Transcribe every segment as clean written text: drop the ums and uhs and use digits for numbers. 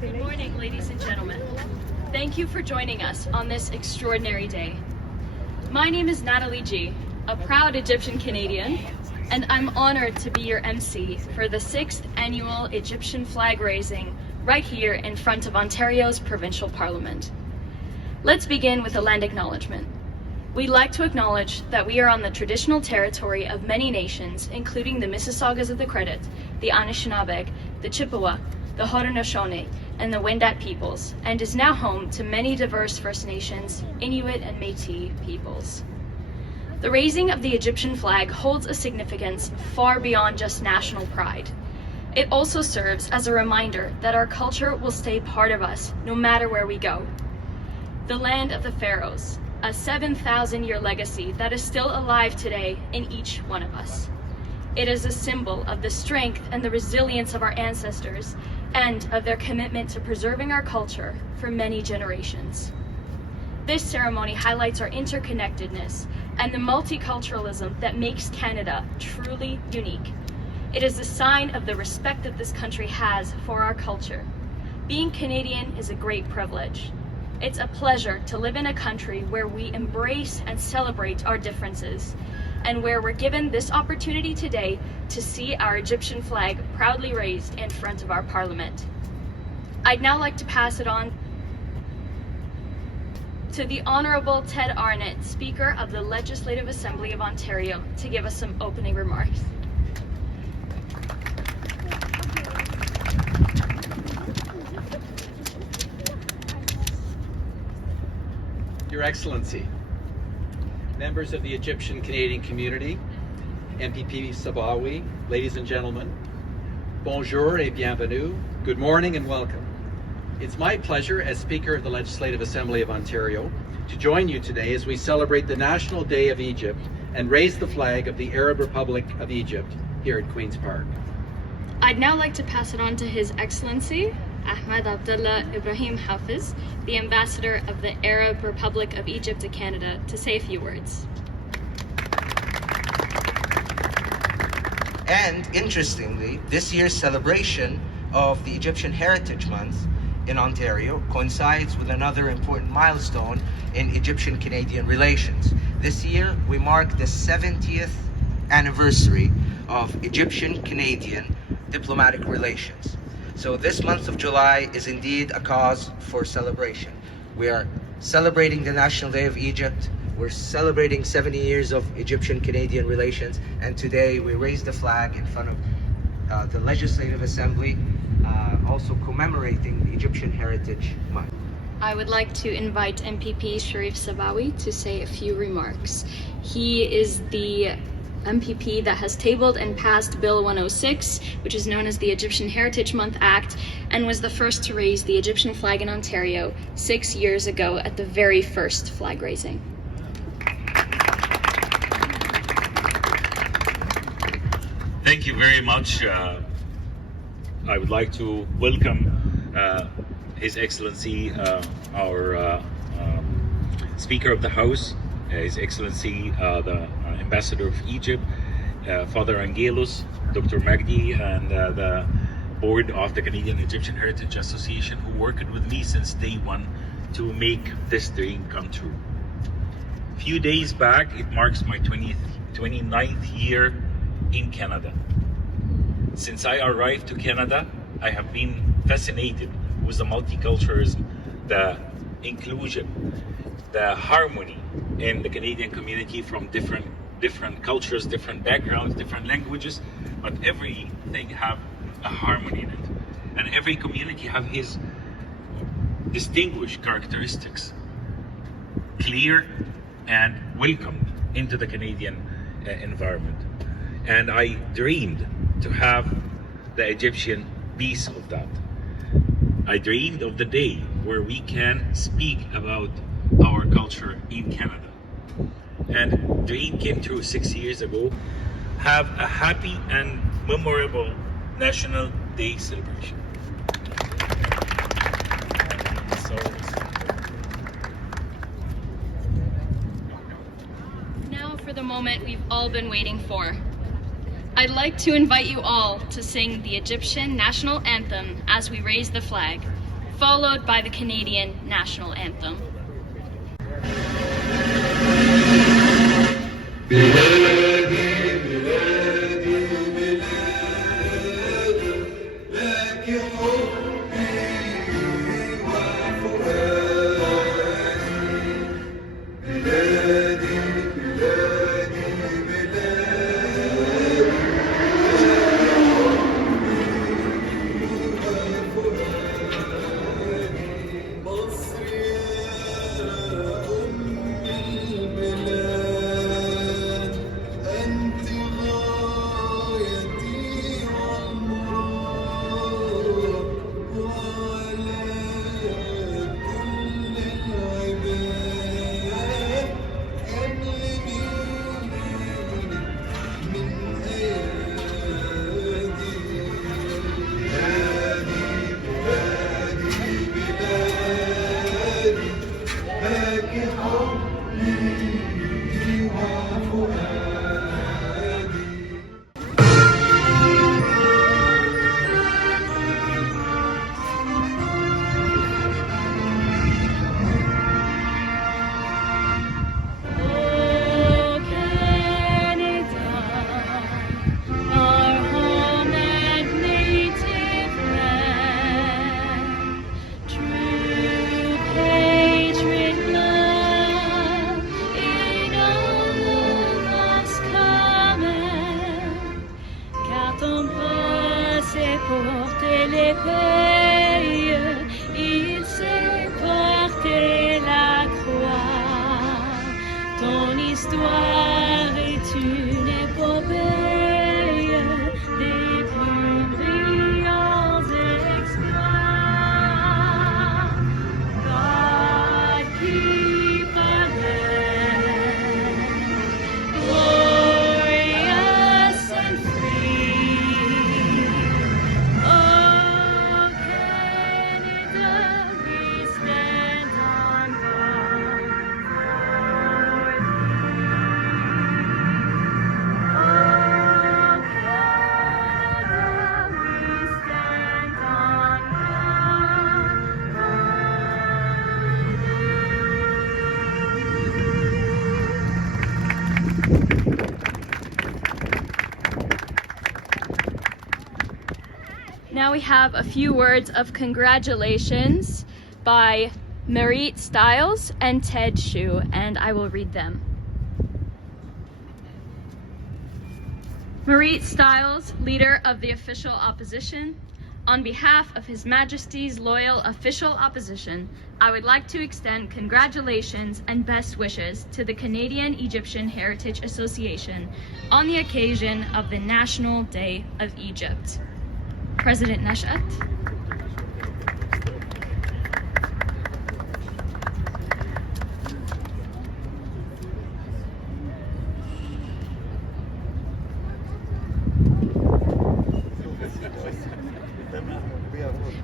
Good morning, ladies and gentlemen. Thank you for joining us on this extraordinary day. My name is Natalie G, a proud Egyptian Canadian, and I'm honored to be your MC for the 6th annual Egyptian flag raising right here in front of Ontario's provincial parliament. Let's begin with a land acknowledgement. We'd like to acknowledge that we are on the traditional territory of many nations, including the Mississaugas of the Credit, the Anishinaabe, the Chippewa, the Haudenosaunee, and the Wendat peoples, and is now home to many diverse First Nations, Inuit, and Métis peoples. The raising of the Egyptian flag holds a significance far beyond just national pride. It also serves as a reminder that our culture will stay part of us no matter where we go. The land of the pharaohs, a 7,000-year legacy that is still alive today in each one of us. It is a symbol of the strength and the resilience of our ancestors and of their commitment to preserving our culture for many generations. This ceremony highlights our interconnectedness and the multiculturalism that makes Canada truly unique. It is a sign of the respect that this country has for our culture. Being Canadian is a great privilege. It's a pleasure to live in a country where we embrace and celebrate our differences, and where we're given this opportunity today to see our Egyptian flag proudly raised in front of our parliament. I'd now like to pass it on to the Honourable Ted Arnott, Speaker of the Legislative Assembly of Ontario, to give us some opening remarks. Your Excellency, members of the Egyptian Canadian community, MPP Sabawi, ladies and gentlemen, bonjour et bienvenue, good morning and welcome. It's my pleasure as Speaker of the Legislative Assembly of Ontario to join you today as we celebrate the National Day of Egypt and raise the flag of the Arab Republic of Egypt here at Queen's Park. I'd now like to pass it on to His Excellency Ahmed Abdullah Ibrahim Hafiz, the Ambassador of the Arab Republic of Egypt to Canada, to say a few words. And interestingly, this year's celebration of the Egyptian Heritage Month in Ontario coincides with another important milestone in Egyptian-Canadian relations. This year, we mark the 70th anniversary of Egyptian-Canadian diplomatic relations. So this month of July is indeed a cause for celebration. We are celebrating the National Day of Egypt. We're celebrating 70 years of Egyptian-Canadian relations, and today we raise the flag in front of the Legislative Assembly, also commemorating the Egyptian Heritage Month. I would like to invite MPP Sharif Sabawi to say a few remarks. He is the MPP that has tabled and passed Bill 106, which is known as the Egyptian Heritage Month Act, and was the first to raise the Egyptian flag in Ontario 6 years ago at the very first flag raising. Thank you very much. I would like to welcome His Excellency, our Speaker of the House, His Excellency, the Ambassador of Egypt, Father Angelus, Dr. Magdi, and the board of the Canadian Egyptian Heritage Association, who worked with me since day one to make this dream come true. A few days back, it marks my 29th year in Canada. Since I arrived to Canada, I have been fascinated with the multiculturalism, the inclusion, the harmony in the Canadian community from different cultures, different backgrounds, different languages, but everything have a harmony in it. And every community have his distinguished characteristics, clear and welcomed into the Canadian environment. And I dreamed to have the Egyptian piece of that. I dreamed of the day where we can speak about our culture in Canada. And dream came true 6 years ago. Have a happy and memorable National Day celebration. Now for the moment we've all been waiting for. I'd like to invite you all to sing the Egyptian national anthem as we raise the flag. followed by the Canadian national anthem. Il s'est porté la croix. Ton histoire est une épopée des plus brillants exploits. God keep our land glorious and free. Oh, Canada, we stand on guard for thee. Oh, Canada, we stand on guard for Now we have a few words of congratulations by Marit Stiles and Ted Shu, and I will read them. Marit Stiles, leader of the official opposition, on behalf of His Majesty's loyal official opposition, I would like to extend congratulations and best wishes to the Canadian Egyptian Heritage Association on the occasion of the National Day of Egypt. President Nashat.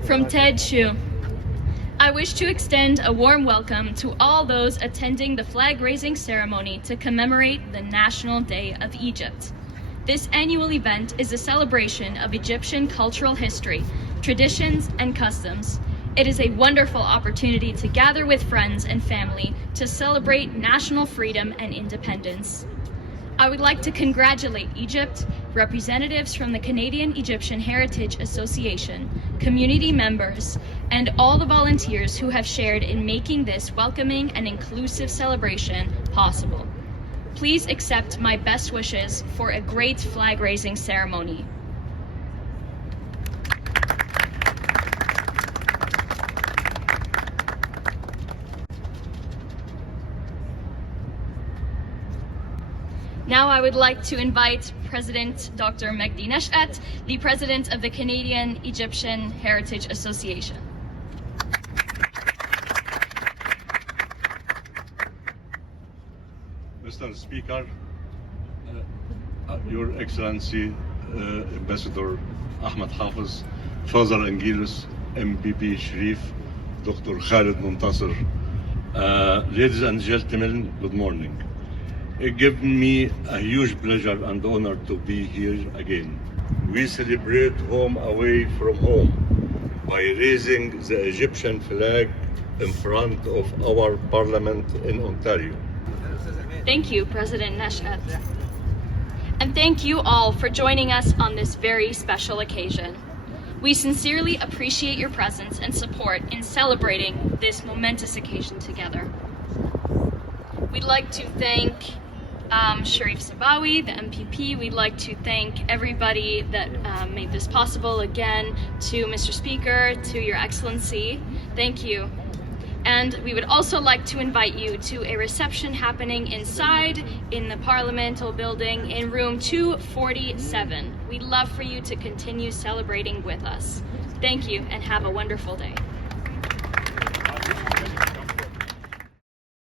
From Ted Shu. I wish to extend a warm welcome to all those attending the flag-raising ceremony to commemorate the National Day of Egypt. This annual event is a celebration of Egyptian cultural history, traditions, and customs. It is a wonderful opportunity to gather with friends and family to celebrate national freedom and independence. I would like to congratulate Egypt, representatives from the Canadian Egyptian Heritage Association, community members, and all the volunteers who have shared in making this welcoming and inclusive celebration possible. Please accept my best wishes for a great flag-raising ceremony. Now I would like to invite President Dr. Megdi Neshat, the President of the Canadian Egyptian Heritage Association. Mr. Speaker, Your Excellency, Ambassador Ahmed Hafiz, Father Angelus, MPP Sharif, Dr. Khalid Muntasir, ladies and gentlemen, good morning. It gives me a huge pleasure and honor to be here again. We celebrate home away from home. by raising the Egyptian flag in front of our parliament in Ontario. Thank you, President Neshat. And thank you all for joining us on this very special occasion. We sincerely appreciate your presence and support in celebrating this momentous occasion together. We'd like to thank Sharif Sabawi, the MPP. We'd like to thank everybody that made this possible. Again, to Mr. Speaker, to Your Excellency, thank you. And we would also like to invite you to a reception happening inside in the Parliamental building in room 247. We'd love for you to continue celebrating with us. Thank you and have a wonderful day.